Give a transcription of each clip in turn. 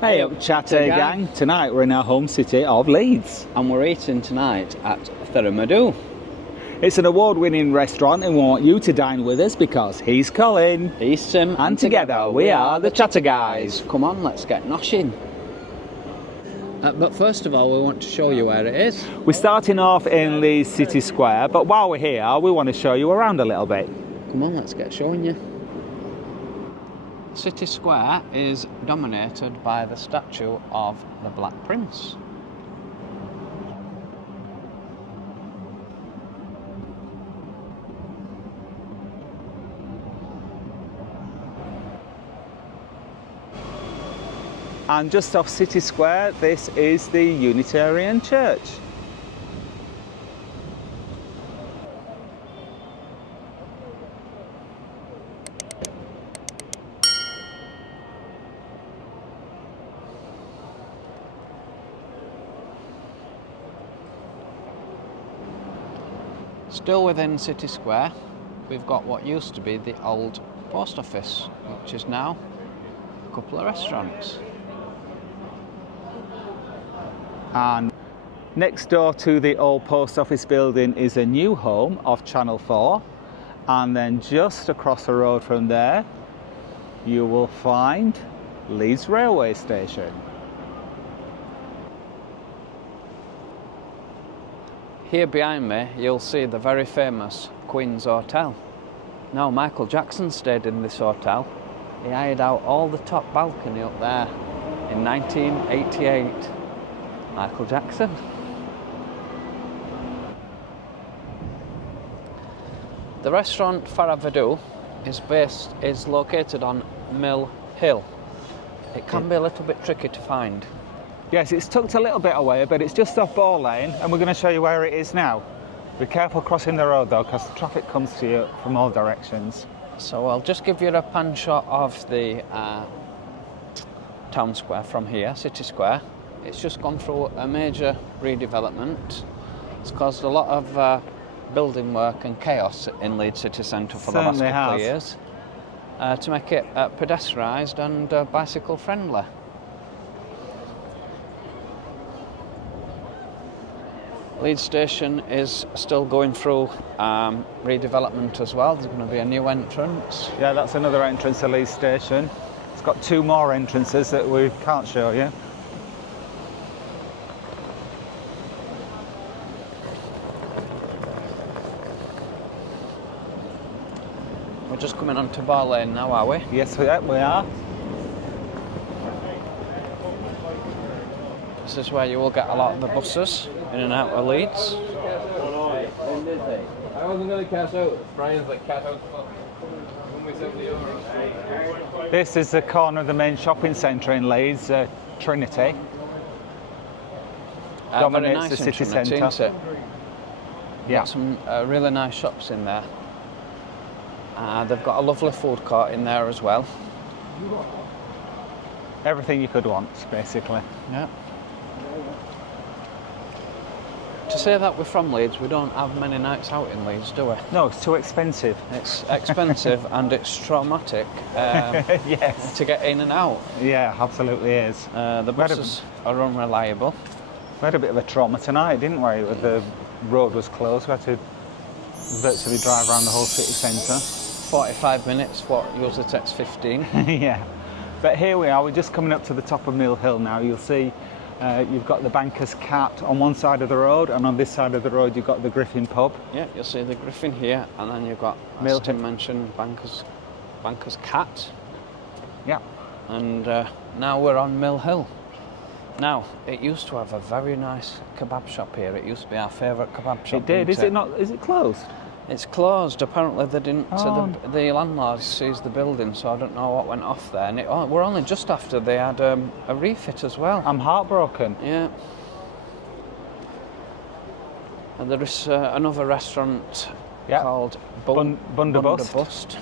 Hey up, Chatter gang. Tonight we're in our home city of Leeds. And we're eating tonight at Tharavadu. It's an award-winning restaurant and we want you to dine with us because he's Colin. He's Tim. And together we are the Chatter Guys. Come on, let's get noshing. But first of all, we want to show you where it is. We're starting off in Leeds City Square, but while we're here, we want to show you around a little bit. Come on, let's get showing you. City Square is dominated by the statue of the Black Prince. And just off City Square, this is the Unitarian Church. Still within City Square, we've got what used to be the old post office, which is now a couple of restaurants. And next door to the old post office building is a new home of Channel 4. And then just across the road from there, you will find Leeds Railway Station. Here behind me, you'll see the very famous Queen's Hotel. Now, Michael Jackson stayed in this hotel. He hired out all the top balcony up there in 1988. Michael Jackson. The restaurant Tharavadu is located on Mill Hill. It can be a little bit tricky to find. Yes, it's tucked a little bit away, but it's just off Ball Lane, and we're going to show you where it is now. Be careful crossing the road though, because the traffic comes to you from all directions. So I'll just give you a pan shot of the town square from here, City Square. It's just gone through a major redevelopment. It's caused a lot of building work and chaos in Leeds City Centre for the last couple of years to make it pedestrianised and bicycle friendly. Leeds Station is still going through redevelopment as well. There's going to be a new entrance. Yeah, that's another entrance to Leeds Station. It's got two more entrances that we can't show you. We're just coming onto Bar Lane now, are we? Yes, we are. This is where you will get a lot of the buses in and out of Leeds. I wasn't going to cash out. Brian's like cash out. This is the corner of the main shopping centre in Leeds, Trinity. Dominates nice the city centre. Yeah. Got some really nice shops in there. They've got a lovely food court in there as well. Everything you could want, basically. Yeah. To say that we're from Leeds, we don't have many nights out in Leeds, do we? No, it's too expensive. It's expensive and it's traumatic yes. to get in and out. Yeah, absolutely is. The buses are unreliable. We had a bit of a trauma tonight, didn't we? The road was closed. We had to virtually drive around the whole city centre. 45 minutes, what usually takes 15. Yeah. But here we are, we're just coming up to the top of Mill Hill now. You'll see you've got the Banker's Cat on one side of the road, and on this side of the road you've got the Griffin pub. Yeah, you'll see the Griffin here, and then you've got, as Tim mentioned, Banker's Cat. Yeah. And now we're on Mill Hill. Now, it used to have a very nice kebab shop here. It used to be our favourite kebab shop. It did. Is it not? Is it closed? It's closed. Apparently they didn't. The landlord seized the building, so I don't know what went off there. And we're only just after they had a refit as well. I'm heartbroken. Yeah. And there is another restaurant called Bunderbust.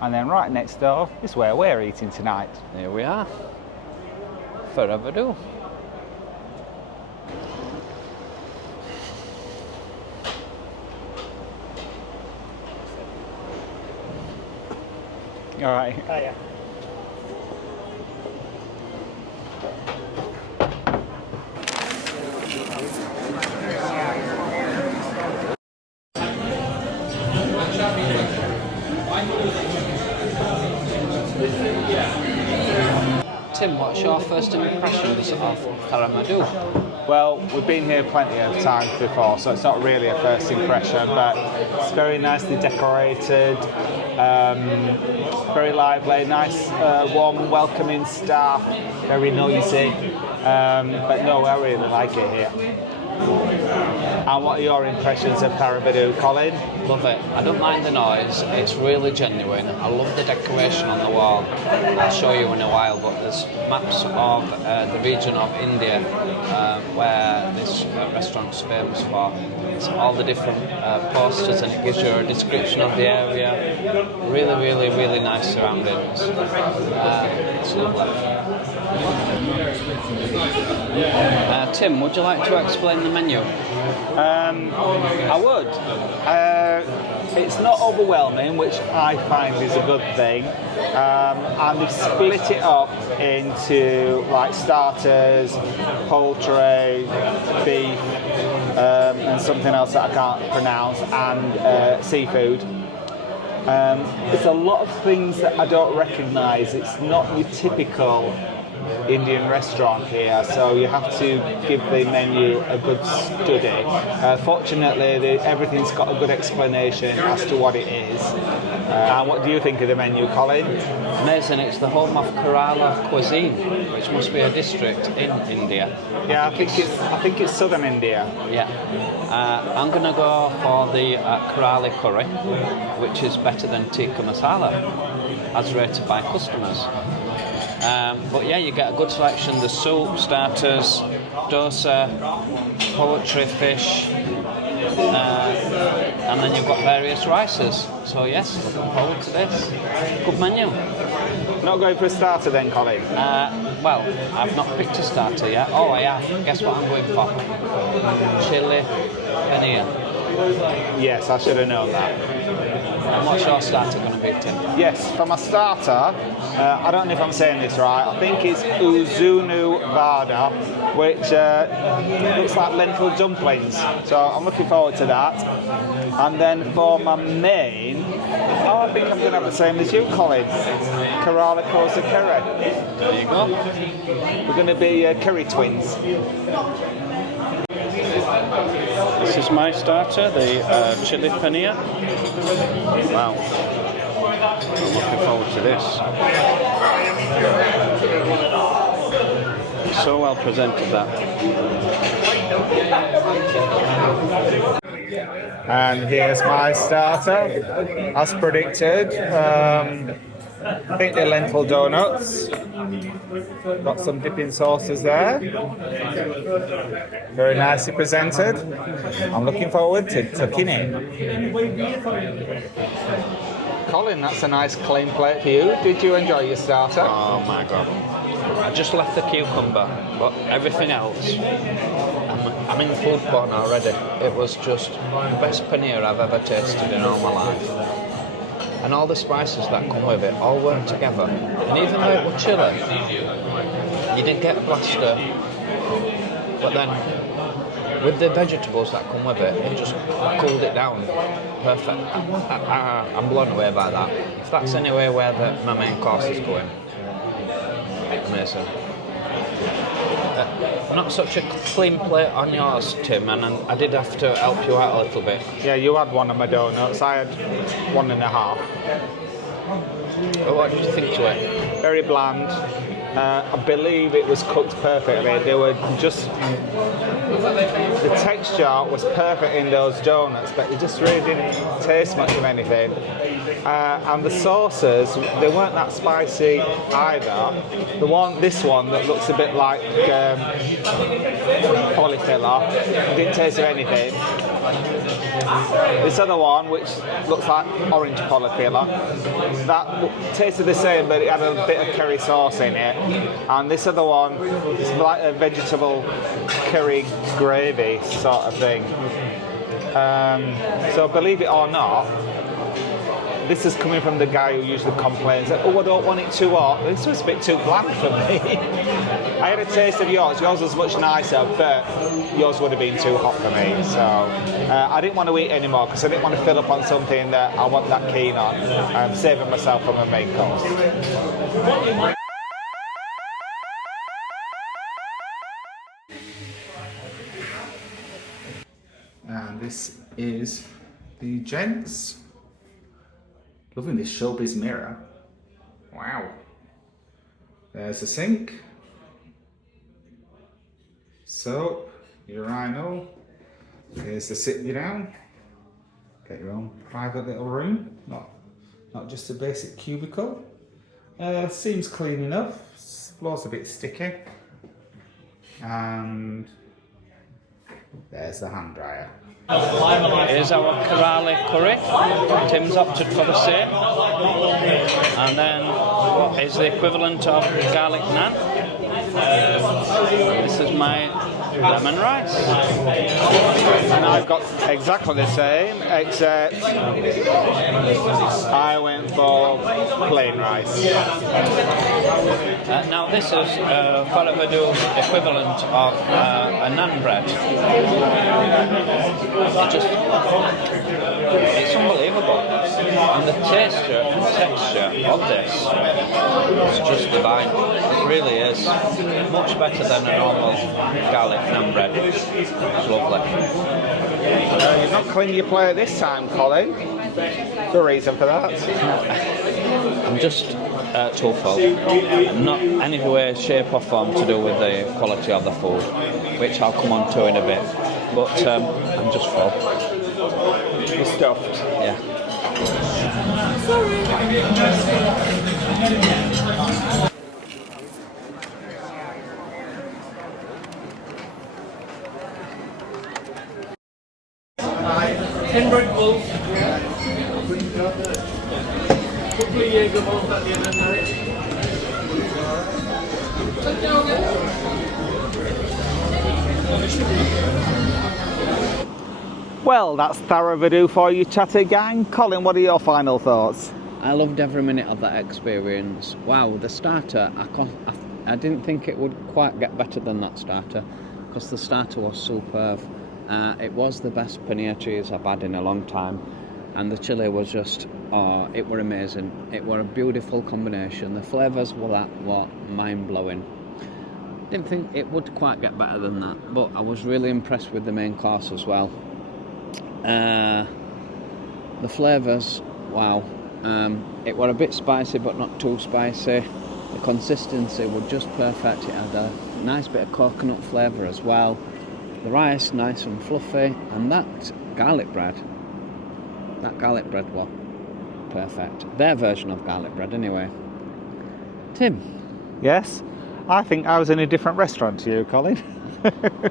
And then right next door is where we're eating tonight. Here we are. Tharavadu. All right. Oh, yeah. Tim, what's your first impressions of Tharavadu? Well, we've been here plenty of times before, so it's not really a first impression, but it's very nicely decorated, very lively, nice, warm, welcoming staff, very noisy, but no, I really like it here. And what are your impressions of Tharavadu, Colin? Love it. I don't mind the noise. It's really genuine. I love the decoration on the wall. I'll show you in a while, but there's maps of the region of India where this restaurant's famous for. It's all the different posters, and it gives you a description of the area. Really, really, really nice surroundings. It's lovely. Tim, would you like to explain the menu? I would. It's not overwhelming, which I find is a good thing. And they've split it up into like starters, poultry, beef, and something else that I can't pronounce, and seafood. There's a lot of things that I don't recognise. It's not your typical Indian restaurant here, so you have to give the menu a good study. Fortunately, everything's got a good explanation as to what it is. And what do you think of the menu, Colin? Amazing. It's the home of Kerala cuisine, which must be a district in India. Yeah, I think it's southern India. Yeah. I'm going to go for the Kerala curry, which is better than tikka masala, as rated by customers. But yeah, you get a good selection. The soup, starters, dosa, poultry, fish, and then you've got various rices. So yes, looking forward to this. Good menu. Not going for a starter then, Colin? Well, I've not picked a starter yet. Oh, I have. Guess what I'm going for? Chili paneer. Yes, I should have known that. And what's your starter going to be, Tim? Yes, for my starter, I don't know if I'm saying this right, I think it's uzunu vada, which looks like lentil dumplings. So I'm looking forward to that. And then for my main, I think I'm going to have the same as you, Colin. Kerala Kosa curry. There you go. We're going to be curry twins. This is my starter, the chili paneer. Wow. I'm looking forward to this. So well presented, that. And here's my starter, as predicted. I think they're lentil donuts. Got some dipping sauces there. Very nicely presented. I'm looking forward to tucking in. Colin, that's a nice clean plate for you. Did you enjoy your starter? Oh my god. I just left the cucumber, but everything else, I'm in food porn already. It was just the best paneer I've ever tasted in all my life. And all the spices that come with it all work together. And even though it was chilly, you didn't get blaster. But then, with the vegetables that come with it, it just cooled it down. Perfect. I'm blown away by that. If that's anywhere where my main course is going, amazing. Not such a clean plate on yours, Tim, and I did have to help you out a little bit. Yeah, you had one of my donuts. I had 1.5. But what did you think to it? Very bland. I believe it was cooked perfectly. They were just... The texture was perfect in those donuts, but it just really didn't taste much of anything. And the sauces, they weren't that spicy either. This one that looks a bit like cauliflower, didn't taste of anything. This other one, which looks like orange cauliflower, that tasted the same, but it had a bit of curry sauce in it. And this other one is like a vegetable curry gravy sort of thing. So believe it or not, this is coming from the guy who usually complains that, oh, I don't want it too hot. This was a bit too bland for me. I had a taste of yours. Yours was much nicer, but yours would have been too hot for me. So I didn't want to eat anymore because I didn't want to fill up on something that I wasn't that keen on. I'm saving myself from a main course. this is the gents. Loving this showbiz mirror. Wow. There's the sink. Soap, urinal. Here's the sit you down. Get your own private little room. Not just a basic cubicle. Seems clean enough. Floor's a bit sticky. And there's the hand dryer. Here's our Kerala curry. Tim's opted for the same. And then what is the equivalent of garlic naan? This is my lemon rice. And I've got exactly the same, except I went for plain rice. Now this is Tharavadu equivalent of a naan bread. It's unbelievable. And the texture of this is just divine. It really is. Much better than a normal garlic naan bread. It's lovely. You've not cleaned your plate this time, Colin. What's the reason for that? I'm just too full. Not any way, shape or form to do with the quality of the food, which I'll come on to in a bit. But I'm just full. You're stuffed? Yeah. Bread balls. Couple of Jaeger balls at the end of the night. Well, that's Tharavadu for you, chatter gang. Colin, what are your final thoughts? I loved every minute of that experience. Wow, the starter, I didn't think it would quite get better than that starter, because the starter was superb. It was the best paneer cheese I've had in a long time, and the chili was just, it were amazing. It were a beautiful combination. The flavours were mind-blowing. Didn't think it would quite get better than that, but I was really impressed with the main course as well. The flavours, wow. It were a bit spicy but not too spicy. The consistency was just perfect. It had a nice bit of coconut flavour as well. The rice nice and fluffy, and that garlic bread was perfect. Their version of garlic bread anyway. Tim? Yes? I think I was in a different restaurant to you, Colin.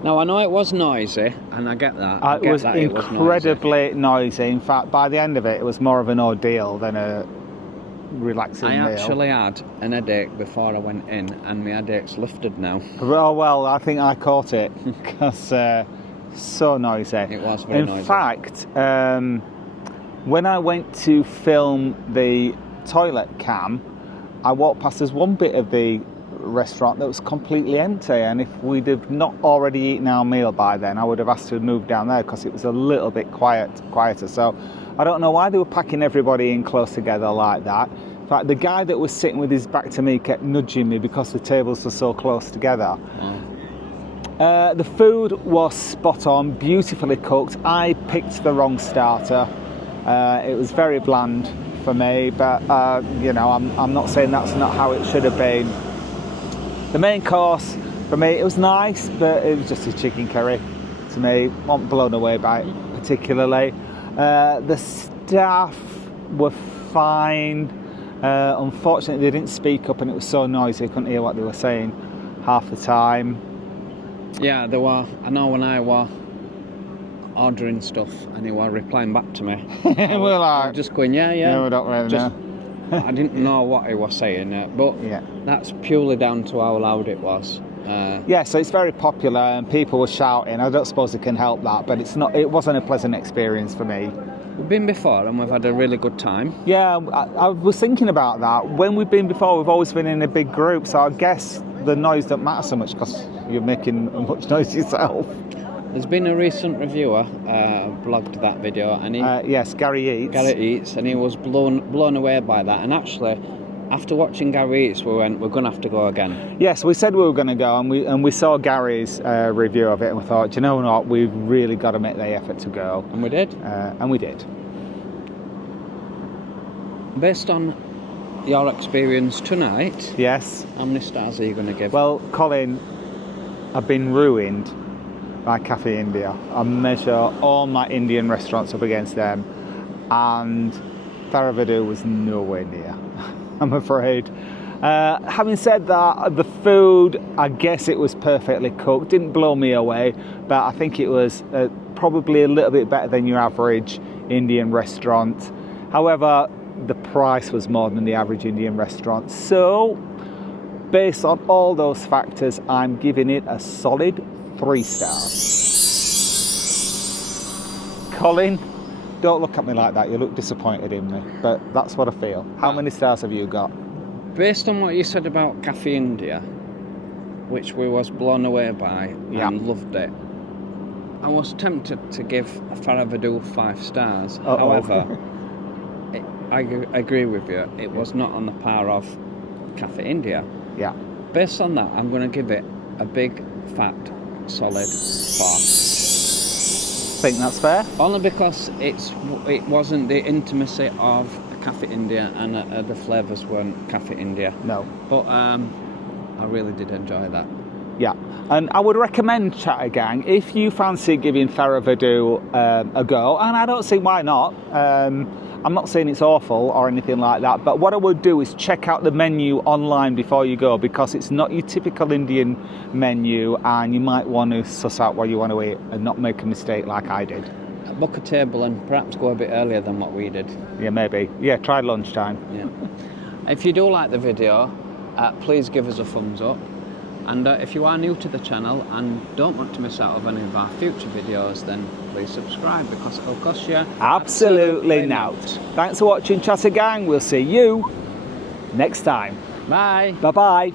Now I know it was noisy, and I get that. It was incredibly noisy. In fact, by the end of it, it was more of an ordeal than a relaxing meal. I actually had an headache before I went in, and my headache's lifted now. Oh, well, I think I caught it because so noisy. It was very noisy. In fact, when I went to film the toilet cam, I walked past this one bit of the restaurant that was completely empty, and if we'd have not already eaten our meal by then, I would have asked to move down there because it was a little bit quieter. So I don't know why they were packing everybody in close together like that. In fact, the guy that was sitting with his back to me kept nudging me because the tables were so close together. The food was spot on, beautifully cooked. I picked the wrong starter. It was very bland for me, but you know, I'm not saying that's not how it should have been. The main course, for me, it was nice, but it was just a chicken curry. To me, wasn't blown away by it particularly. The staff were fine. Unfortunately, they didn't speak up, and it was so noisy I couldn't hear what they were saying half the time. Yeah, there were. I know when I was ordering stuff, and he was replying back to me. I was just going, yeah. No, we don't really know. I didn't know what he was saying, but yeah, that's purely down to how loud it was. Yeah, so it's very popular and people were shouting. I don't suppose it can help that, but it wasn't a pleasant experience for me. We've been before and we've had a really good time. Yeah, I was thinking about that. When we've been before, we've always been in a big group, so I guess the noise don't matter so much because you're making much noise yourself. There's been a recent reviewer blogged that video, and yes, Gary Eats. And he was blown away by that. And actually, after watching Gary Eats, we went, we're going to have to go again. Yes, we said we were going to go, and we saw Gary's review of it, and we thought, do you know what, we've really got to make the effort to go. And we did. And we did. Based on your experience tonight, Yes. how many stars are you going to give? Well, Colin, I've been ruined by Cafe India. I measure all my Indian restaurants up against them, and Tharavadu was nowhere near, I'm afraid. Having said that, the food, I guess it was perfectly cooked. Didn't blow me away, but I think it was probably a little bit better than your average Indian restaurant. However, the price was more than the average Indian restaurant. So, based on all those factors, I'm giving it a solid 3 stars. Colin, don't look at me like that. You look disappointed in me, but that's what I feel. How many stars have you got? Based on what you said about Cafe India, which we was blown away by and loved it, I was tempted to give Tharavadu 5 stars. Uh-oh. However, I agree with you. It was not on the par of Cafe India. Yeah. Based on that, I'm going to give it a big, fat, solid 4. Think that's fair? Only because it wasn't the intimacy of Cafe India, and the flavours weren't Cafe India. No. But I really did enjoy that. Yeah, and I would recommend, Chatter Gang, if you fancy giving Tharavadu a go, and I don't see why not. I'm not saying it's awful or anything like that, but what I would do is check out the menu online before you go, because it's not your typical Indian menu, and you might want to suss out what you want to eat and not make a mistake like I did. Book a table and perhaps go a bit earlier than what we did. Yeah, maybe. Yeah, try lunchtime. Yeah. If you do like the video, please give us a thumbs up. And if you are new to the channel and don't want to miss out on any of our future videos, then please subscribe, because it'll cost you absolutely nought. Thanks for watching, Chatter Gang. We'll see you next time. Bye. Bye-bye.